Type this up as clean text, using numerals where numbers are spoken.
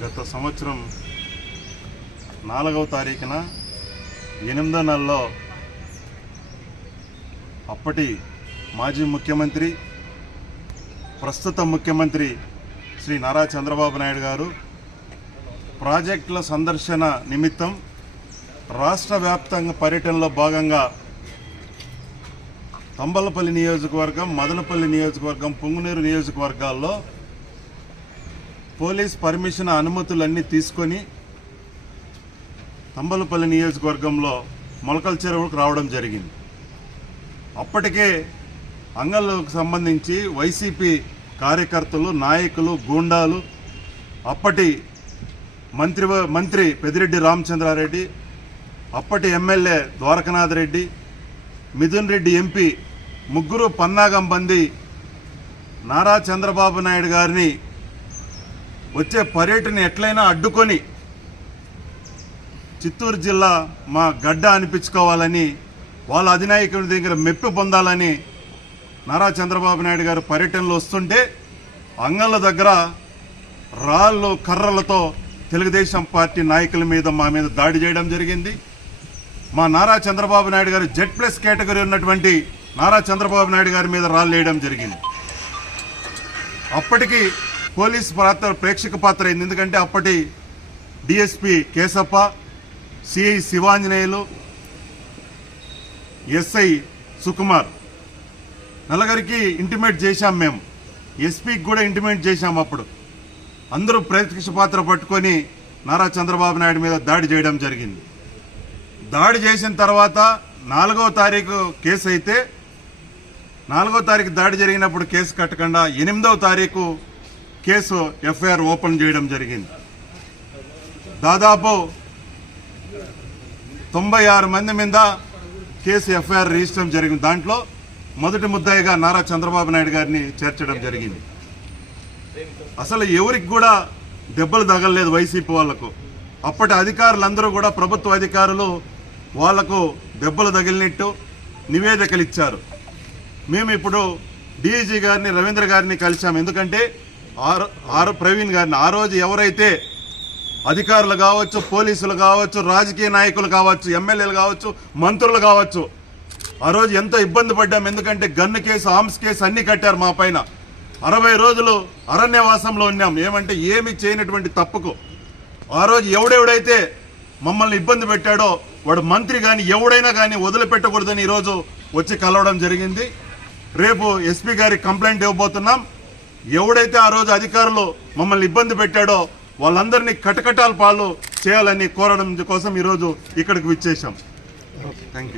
గత సంవత్సరం 4వ తారీఖున 8వ నెలలో అప్పటి మాజీ ముఖ్యమంత్రి ప్రస్తుత ముఖ్యమంత్రి శ్రీ నారా చంద్రబాబు నాయుడు గారు ప్రాజెక్టుల సందర్శన నిమిత్తం రాష్ట్ర వ్యాప్తంగా పర్యటనలో భాగంగా తంబలపల్లి నియోజకవర్గం, మదనపల్లి నియోజకవర్గం, పుంగనూరు నియోజకవర్గాల్లో పోలీస్ పర్మిషన్ అనుమతులన్నీ తీసుకొని తంబలపల్లి నియోజకవర్గంలో మొలకల చెరువుకు రావడం జరిగింది. అప్పటికే అంగళ్ళకు సంబంధించి వైసీపీ నాయకులు, గూండాలు, అప్పటి మంత్రి పెద్దిరెడ్డి రామచంద్రారెడ్డి, అప్పటి ఎమ్మెల్యే ద్వారకనాథ్ రెడ్డి, మిథున్ రెడ్డి ఎంపీ ముగ్గురు పన్నాగం బంది నారా చంద్రబాబు నాయుడు గారిని వచ్చే పర్యటన ఎట్లయినా అడ్డుకొని చిత్తూరు జిల్లా మా గడ్డ అనిపించుకోవాలని, వాళ్ళ అధినాయకుడి దగ్గర మెప్పు పొందాలని నారా చంద్రబాబు నాయుడు గారు పర్యటనలో వస్తుంటే అంగళ్ళ దగ్గర రాళ్ళు కర్రలతో తెలుగుదేశం పార్టీ నాయకుల మీద మా మీద దాడి చేయడం జరిగింది. మా నారా చంద్రబాబు నాయుడు గారు Z+ కేటగిరీ ఉన్నటువంటి నారా చంద్రబాబు నాయుడు గారి మీద రాళ్ళు వేయడం జరిగింది. అప్పటికి పోలీసు పాత్ర ప్రేక్షక పాత్ర అయింది. ఎందుకంటే అప్పటి DSP Keshappa, CI Sivanjaneyulu, SI Sukumar నలుగురికి ఇంటిమేట్ చేశాం. మేము ఎస్పీకి కూడా ఇంటిమేట్ చేశాం. అప్పుడు అందరూ ప్రేక్షక పాత్ర పట్టుకొని నారా చంద్రబాబు నాయుడు మీద దాడి చేయడం జరిగింది. దాడి చేసిన తర్వాత 4వ తారీఖు కేసు అయితే 4వ తారీఖు దాడి జరిగినప్పుడు కేసు కట్టకుండా 8వ తారీఖు కేసు ఎఫ్ఐఆర్ ఓపెన్ చేయడం జరిగింది. దాదాపు 96 మంది మీద కేసు ఎఫ్ఐఆర్ రిజిస్టర్ జరిగింది. దాంట్లో మొదటి ముద్దాయిగా నారా చంద్రబాబు నాయుడు గారిని చేర్చడం జరిగింది. అసలు ఎవరికి కూడా దెబ్బలు తగలలేదు వైసీపీ వాళ్లకు. అప్పటి అధికారులందరూ కూడా ప్రభుత్వ అధికారులు వాళ్లకు దెబ్బలు తగిలినట్టు నివేదికలు ఇచ్చారు. మేము ఇప్పుడు డీజీ గారిని, రవీంద్ర గారిని కలిసాం. ఎందుకంటే ప్రవీణ్ గారిని ఆ రోజు ఎవరైతే అధికారులు కావచ్చు, పోలీసులు కావచ్చు, రాజకీయ నాయకులు కావచ్చు, ఎమ్మెల్యేలు కావచ్చు, మంత్రులు కావచ్చు, ఆ రోజు ఎంతో ఇబ్బంది పడ్డాం. ఎందుకంటే గన్ను కేసు, ఆర్మ్స్ కేసు అన్నీ కట్టారు మా పైన. 60 రోజులు అరణ్యవాసంలో ఉన్నాం. ఏమంటే ఏమి చేయనటువంటి తప్పుకు ఆ రోజు ఎవడెవడైతే మమ్మల్ని ఇబ్బంది పెట్టాడో వాడు మంత్రి కానీ ఎవడైనా కానీ వదిలిపెట్టకూడదని ఈరోజు వచ్చి కలవడం జరిగింది. రేపు ఎస్పీ గారికి కంప్లైంట్ ఇవ్వబోతున్నాం. ఎవడైతే ఆ రోజు అధికారులు మమ్మల్ని ఇబ్బంది పెట్టాడో వాళ్ళందరినీ కటకటాల పాలు చేయాలని కోరడం కోసం ఈరోజు ఇక్కడికి విచ్చేశాం. Thank you.